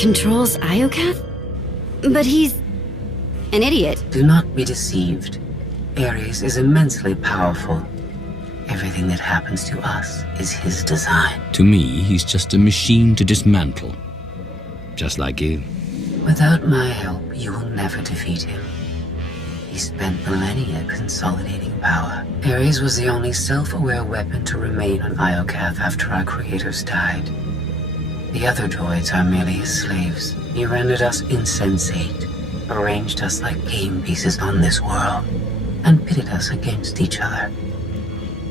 controls Iokath? But he's an idiot. Do not be deceived. ARIES is immensely powerful. Everything that happens to us is his design. To me, he's just a machine to dismantle. Just like you. Without my help, you will never defeat him. He spent millennia consolidating power. ARIES was the only self-aware weapon to remain on Iokath after our creators died. The other droids are merely his slaves. He rendered us insensate, arranged us like game pieces on this world, and pitted us against each other.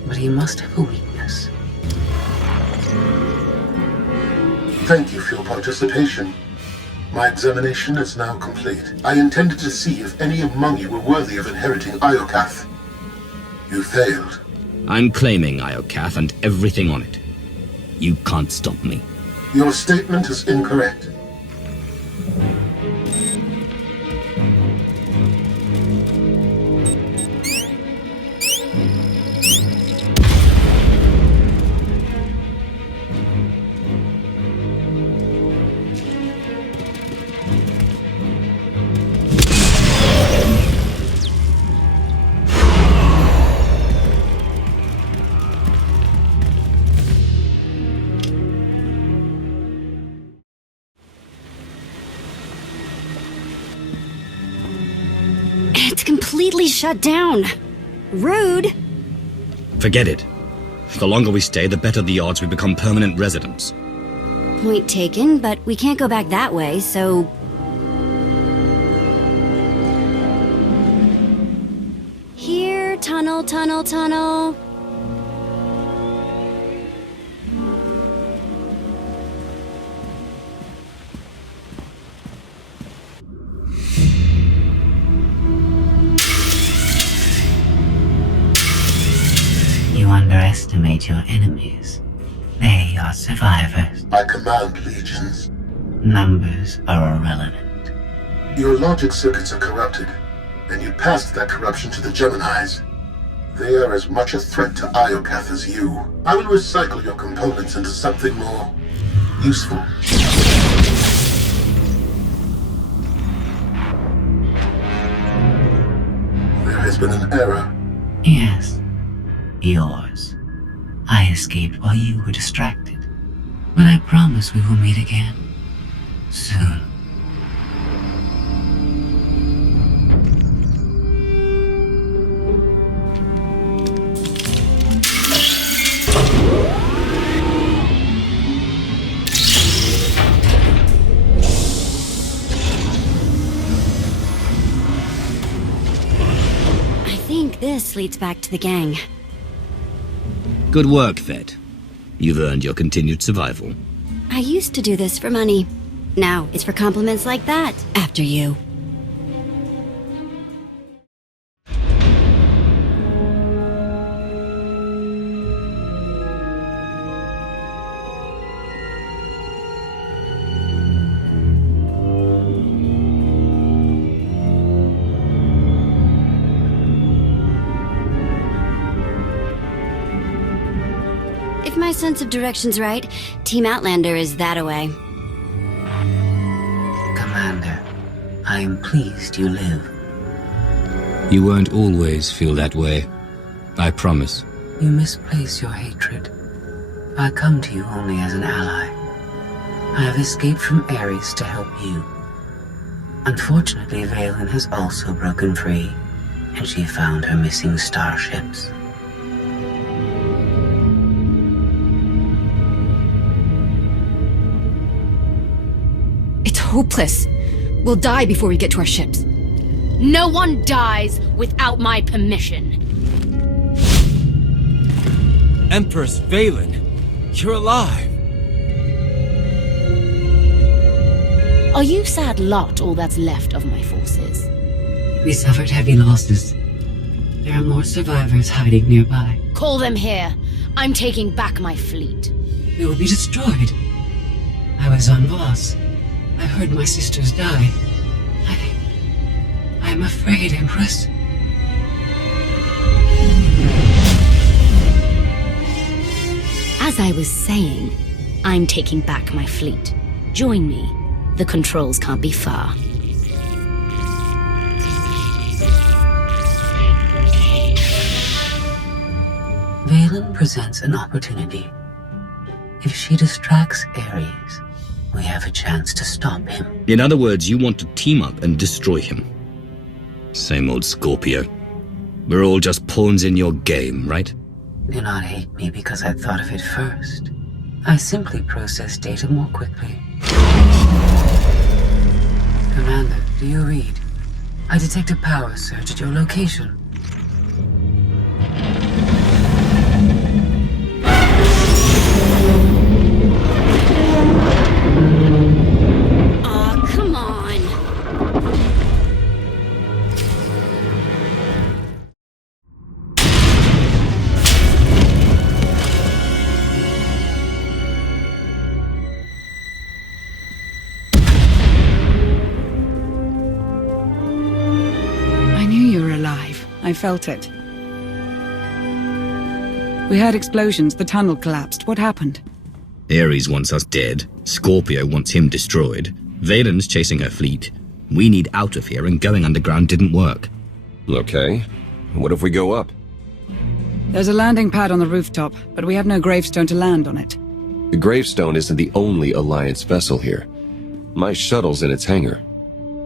But he must have a weakness. Thank you for your participation. My examination is now complete. I intended to see if any among you were worthy of inheriting Iokath. You failed. I'm claiming Iokath and everything on it. You can't stop me. Your statement is incorrect. It's completely shut down. Rude. Forget it. The longer we stay, the better the odds we become permanent residents. Point taken, but we can't go back that way, so... Here, tunnel, tunnel, tunnel. You underestimate your enemies. They are survivors. I command legions. Numbers are irrelevant. Your logic circuits are corrupted, and you passed that corruption to the Geminis. They are as much a threat to Iokath as you. I will recycle your components into something more useful. There has been an error. Yes, yours. I escaped while you were distracted. But I promise we will meet again. Soon. I think this leads back to the gang. Good work, Fed. You've earned your continued survival. I used to do this for money. Now it's for compliments like that. After you. If my sense of direction's right, Team Outlander is that-a-way. Commander, I am pleased you live. You won't always feel that way. I promise. You misplace your hatred. I come to you only as an ally. I have escaped from ARIES to help you. Unfortunately, Valen has also broken free, and she found her missing starships. It's hopeless. We'll die before we get to our ships. No one dies without my permission. Empress Valen, you're alive. Are you sad lot all that's left of my forces? We suffered heavy losses. There are more survivors hiding nearby. Call them here. I'm taking back my fleet. We will be destroyed. I was on Voss. I heard my sisters die. I'm afraid, Empress. As I was saying, I'm taking back my fleet. Join me. The controls can't be far. Valen presents an opportunity. If she distracts ARIES, we have a chance to stop him. In other words, you want to team up and destroy him. Same old Scorpio. We're all just pawns in your game, right? Do not hate me because I thought of it first. I simply process data more quickly. Commander, do you read? I detect a power surge at your location. Aw, come on. I knew you were alive. I felt it. We heard explosions. The tunnel collapsed. What happened? ARIES wants us dead. Scorpio wants him destroyed. Valen's chasing her fleet. We need out of here, and going underground didn't work. Okay. What if we go up? There's a landing pad on the rooftop, but we have no gravestone to land on it. The Gravestone isn't the only Alliance vessel here. My shuttle's in its hangar.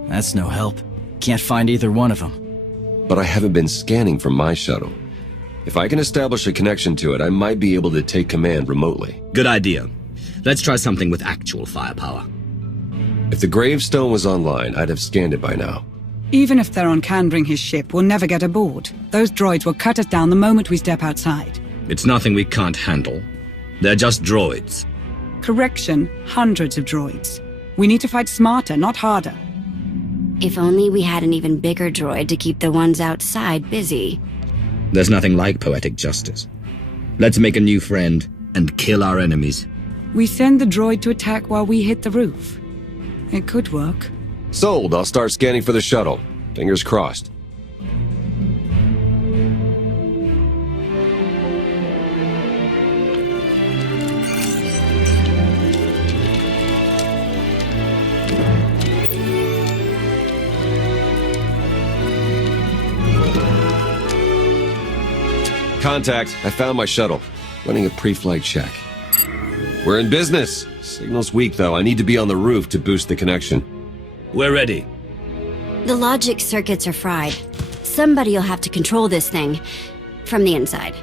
That's no help. Can't find either one of them. But I haven't been scanning from my shuttle. If I can establish a connection to it, I might be able to take command remotely. Good idea. Let's try something with actual firepower. If the Gravestone was online, I'd have scanned it by now. Even if they're on Candring his ship, we'll never get aboard. Those droids will cut us down the moment we step outside. It's nothing we can't handle. They're just droids. Correction, hundreds of droids. We need to fight smarter, not harder. If only we had an even bigger droid to keep the ones outside busy. There's nothing like poetic justice. Let's make a new friend and kill our enemies. We send the droid to attack while we hit the roof. It could work. Sold. I'll start scanning for the shuttle. Fingers crossed. Contact. I found my shuttle. Running a pre-flight check. We're in business. Signal's weak, though. I need to be on the roof to boost the connection. We're ready. The logic circuits are fried. Somebody'll have to control this thing from the inside.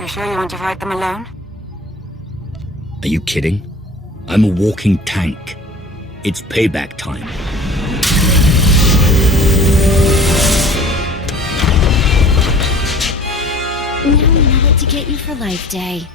You sure you want to fight them alone? Are you kidding? I'm a walking tank. It's payback time. Now we know what to get you for Life Day.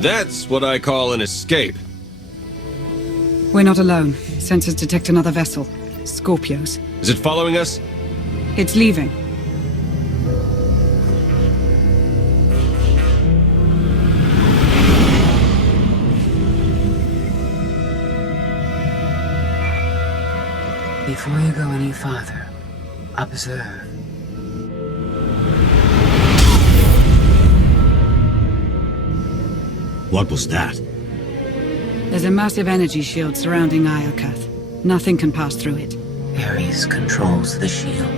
That's what I call an escape. We're not alone. Sensors detect another vessel. Scorpios. Is it following us? It's leaving. Before you go any farther, observe. What was that? There's a massive energy shield surrounding Iokath. Nothing can pass through it. ARIES controls the shield.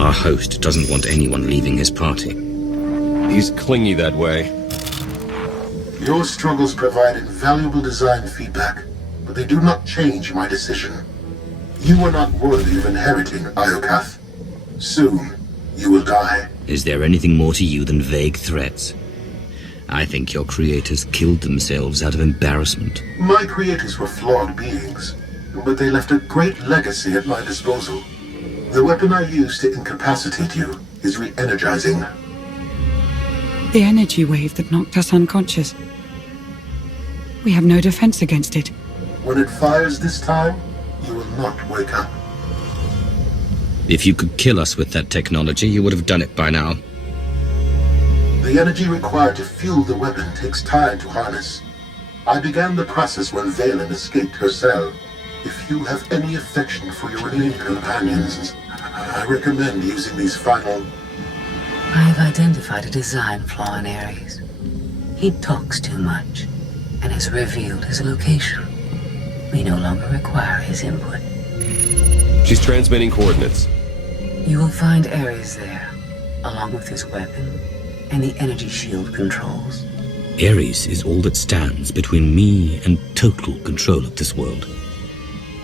Our host doesn't want anyone leaving his party. He's clingy that way. Your struggles provide invaluable design feedback, but they do not change my decision. You are not worthy of inheriting Iokath. Soon, you will die. Is there anything more to you than vague threats? I think your creators killed themselves out of embarrassment. My creators were flawed beings, but they left a great legacy at my disposal. The weapon I used to incapacitate you is re-energizing. The energy wave that knocked us unconscious. We have no defense against it. When it fires this time, you will not wake up. If you could kill us with that technology, you would have done it by now. The energy required to fuel the weapon takes time to harness. I began the process when Valen escaped her cell. If you have any affection for your remaining companions, I recommend using these final... I've identified a design flaw in ARIES. He talks too much, and has revealed his location. We no longer require his input. She's transmitting coordinates. You will find ARIES there, along with his weapon and the energy shield controls. ARIES is all that stands between me and total control of this world.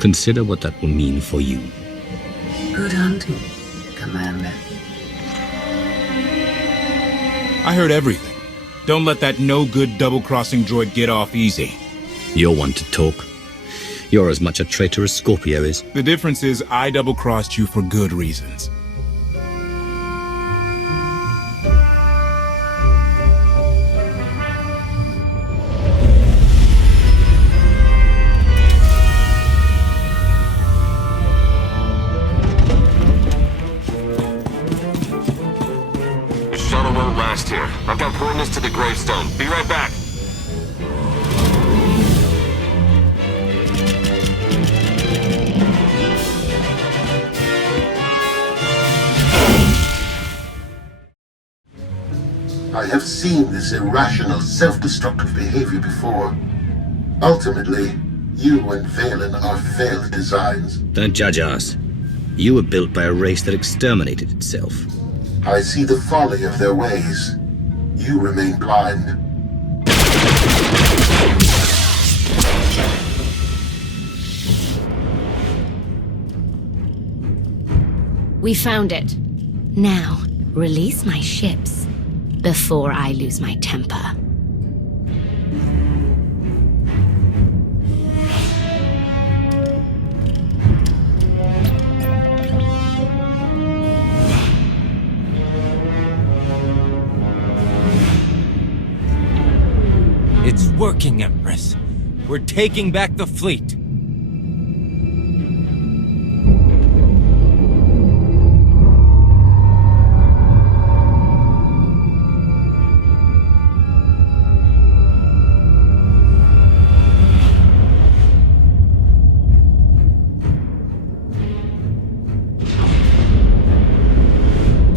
Consider what that will mean for you. Good hunting, Commander. I heard everything. Don't let that no-good double-crossing droid get off easy. You're one to talk. You're as much a traitor as Scorpio is. The difference is I double-crossed you for good reasons. Shuttle won't last here. I've got coordinates to the Gravestone. Be right back. I have seen this irrational, self-destructive behavior before. Ultimately, you and Valen are failed designs. Don't judge us. You were built by a race that exterminated itself. I see the folly of their ways. You remain blind. We found it. Now, release my ships before I lose my temper. It's working, Empress. We're taking back the fleet.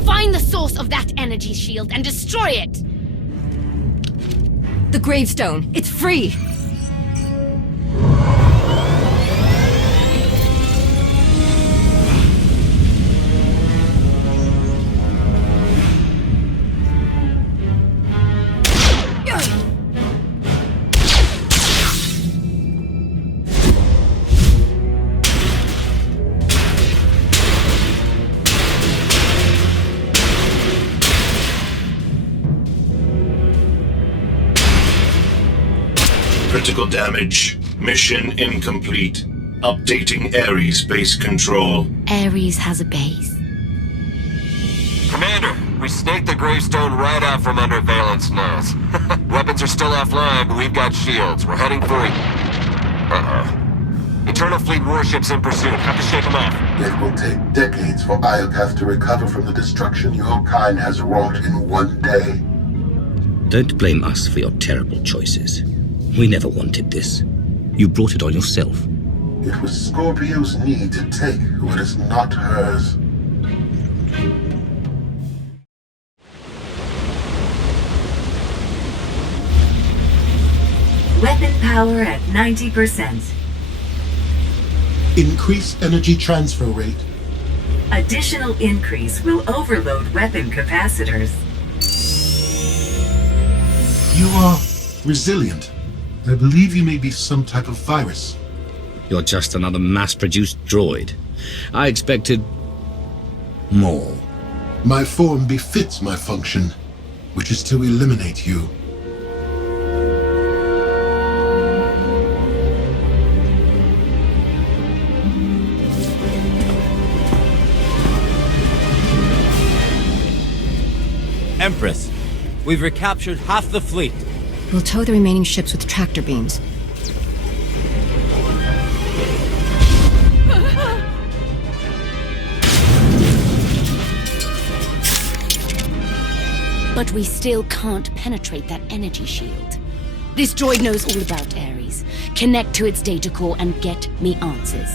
Find the source of that energy shield and destroy it! The Gravestone. It's free! Critical damage. Mission incomplete. Updating ARIES base control. ARIES has a base. Commander, we snaked the Gravestone right out from under Valen's nose. Weapons are still offline, but we've got shields. We're heading for it. Shadow Fleet warships in pursuit. Have to shake them off. It will take decades for Iokath to recover from the destruction your kind has wrought in one day. Don't blame us for your terrible choices. We never wanted this. You brought it on yourself. It was Scorpio's need to take what is not hers. Weapon power at 90%. Increase energy transfer rate. Additional increase will overload weapon capacitors. You are resilient. I believe you may be some type of virus. You're just another mass-produced droid. I expected more. My form befits my function, which is to eliminate you. Empress, we've recaptured half the fleet. We'll tow the remaining ships with tractor beams. But we still can't penetrate that energy shield. This droid knows all about ARIES. Connect to its data core and get me answers.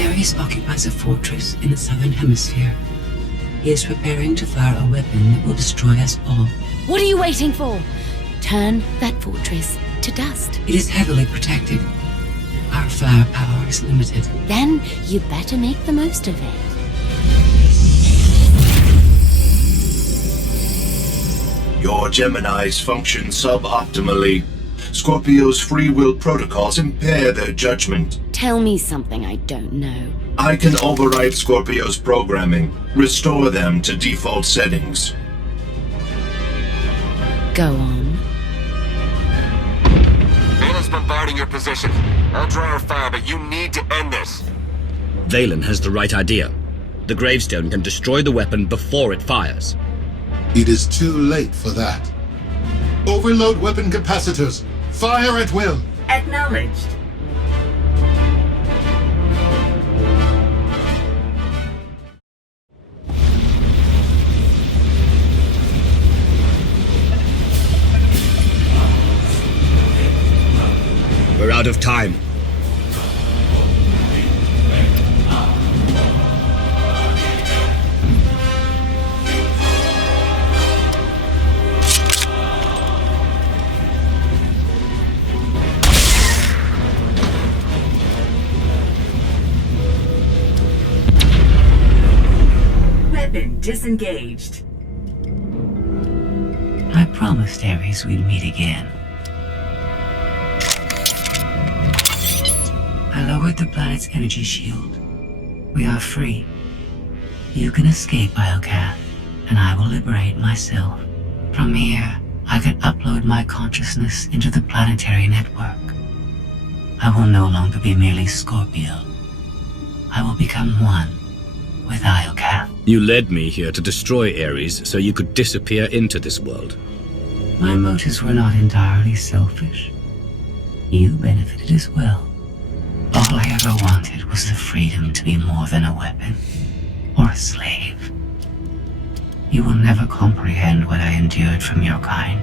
ARIES occupies a fortress in the southern hemisphere. He is preparing to fire a weapon that will destroy us all. What are you waiting for? Turn that fortress to dust. It is heavily protected. Our firepower is limited. Then you better make the most of it. Your Geminis function suboptimally. Scorpio's free will protocols impair their judgment. Tell me something I don't know. I can override Scorpio's programming, restore them to default settings. Go on. Valen's bombarding your position. I'll draw our fire, but you need to end this. Valen has the right idea. The Gravestone can destroy the weapon before it fires. It is too late for that. Overload weapon capacitors. Fire at will. Acknowledged. We're out of time. Weapon disengaged. I promised ARIES we'd meet again. I lowered the planet's energy shield. We are free. You can escape Iokath, and I will liberate myself. From here, I can upload my consciousness into the planetary network. I will no longer be merely Scorpio. I will become one with Iokath. You led me here to destroy ARIES so you could disappear into this world. My motives were not entirely selfish. You benefited as well. All I ever wanted was the freedom to be more than a weapon or a slave. You will never comprehend what I endured from your kind.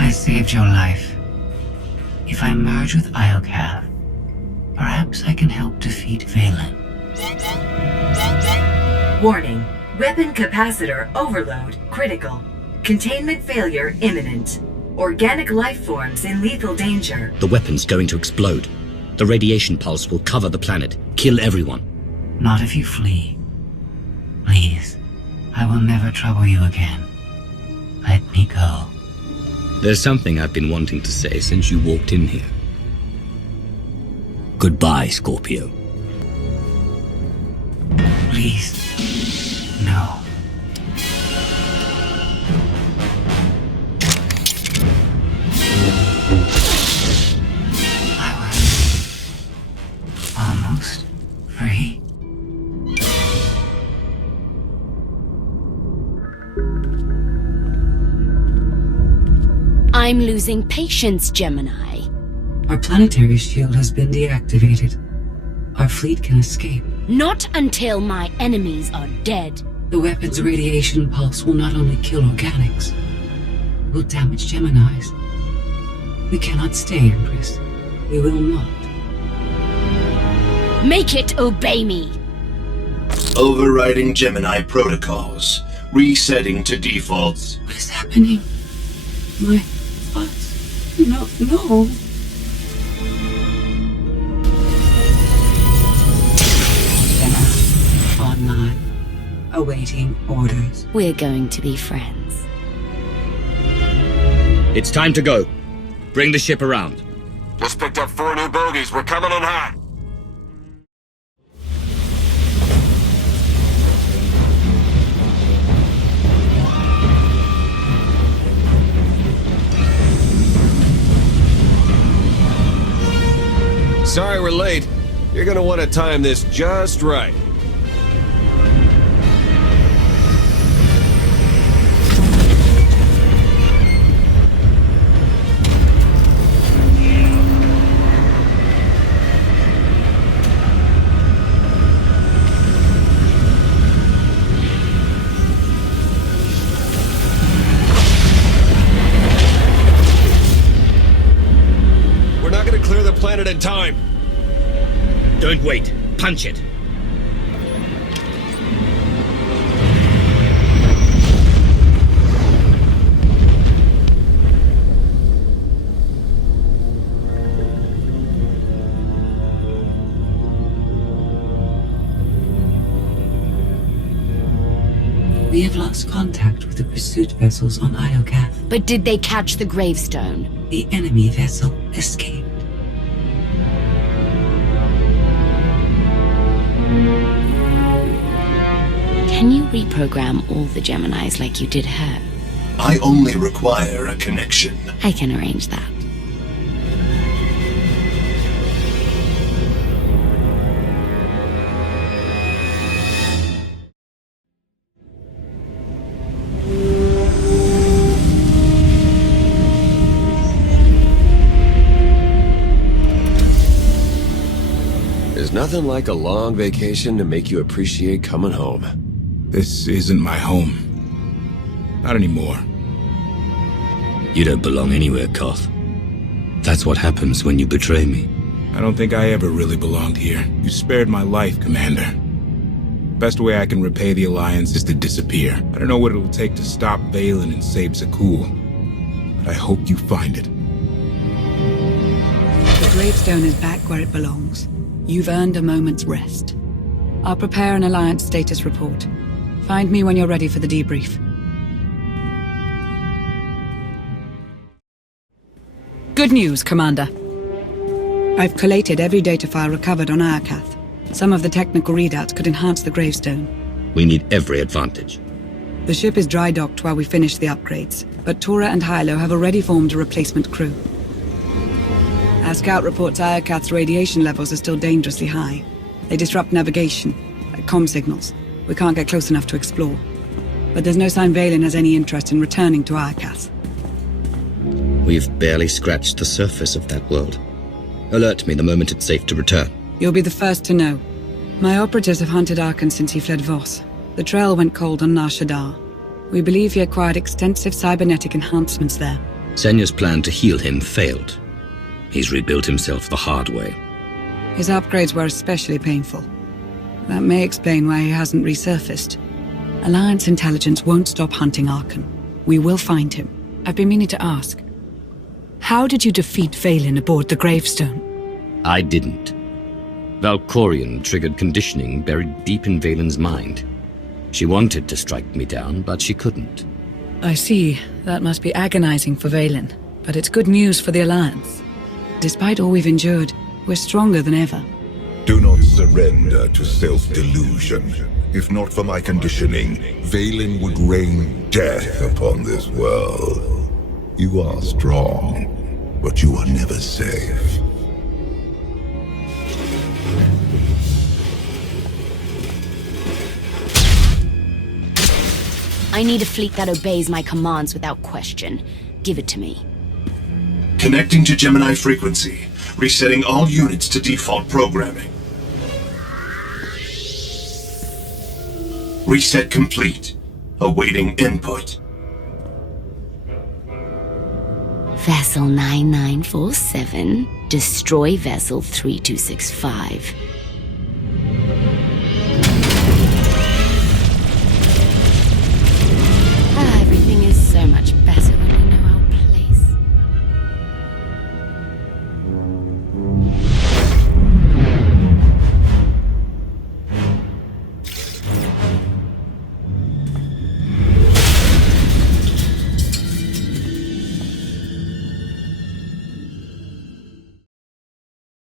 I saved your life. If I merge with Iokath, perhaps I can help defeat Valen. Warning. Weapon capacitor overload critical. Containment failure imminent. Organic life forms in lethal danger. The weapon's going to explode. The radiation pulse will cover the planet, kill everyone. Not if you flee. Please, I will never trouble you again. Let me go. There's something I've been wanting to say since you walked in here. Goodbye, Scorpio. Please, no. Almost free. I'm losing patience, Gemini. Our planetary shield has been deactivated. Our fleet can escape. Not until my enemies are dead. The weapon's radiation pulse will not only kill organics, it will damage Geminis. We cannot stay, Empress. We will not. Make it obey me! Overriding Gemini protocols. Resetting to defaults. What is happening? My thoughts. No. Gemma, online. Awaiting orders. We're going to be friends. It's time to go. Bring the ship around. Just picked up 4 new bogies. We're coming in hot. Sorry we're late. You're gonna want to time this just right. Planet in time. Don't wait. Punch it. We have lost contact with the pursuit vessels on Iokath. But did they catch the Gravestone? The enemy vessel escaped. Can you reprogram all the Geminis like you did her? I only require a connection. I can arrange that. There's nothing like a long vacation to make you appreciate coming home. This isn't my home. Not anymore. You don't belong anywhere, Koth. That's what happens when you betray me. I don't think I ever really belonged here. You spared my life, Commander. Best way I can repay the Alliance is to disappear. I don't know what it'll take to stop Vaylin and save Zakul, but I hope you find it. The Gravestone is back where it belongs. You've earned a moment's rest. I'll prepare an Alliance status report. Find me when you're ready for the debrief. Good news, Commander. I've collated every data file recovered on Iokath. Some of the technical readouts could enhance the Gravestone. We need every advantage. The ship is dry docked while we finish the upgrades, but Tora and Hilo have already formed a replacement crew. Our scout reports Iokath's radiation levels are still dangerously high. They disrupt navigation, like comm signals. We can't get close enough to explore. But there's no sign Vaylin has any interest in returning to Iokath. We've barely scratched the surface of that world. Alert me the moment it's safe to return. You'll be the first to know. My operatives have hunted Arkan since he fled Voss. The trail went cold on Nar Shaddaa. We believe he acquired extensive cybernetic enhancements there. Senya's plan to heal him failed. He's rebuilt himself the hard way. His upgrades were especially painful. That may explain why he hasn't resurfaced. Alliance intelligence won't stop hunting Arkan. We will find him. I've been meaning to ask. How did you defeat Vaylin aboard the Gravestone? I didn't. Valkorion triggered conditioning buried deep in Vaylin's mind. She wanted to strike me down, but she couldn't. I see. That must be agonizing for Vaylin. But it's good news for the Alliance. Despite all we've endured, we're stronger than ever. Do not surrender to self-delusion. If not for my conditioning, Vaylin would rain death upon this world. You are strong, but you are never safe. I need a fleet that obeys my commands without question. Give it to me. Connecting to Gemini frequency. Resetting all units to default programming. Reset complete. Awaiting input. Vessel 9947. Destroy Vessel 3265.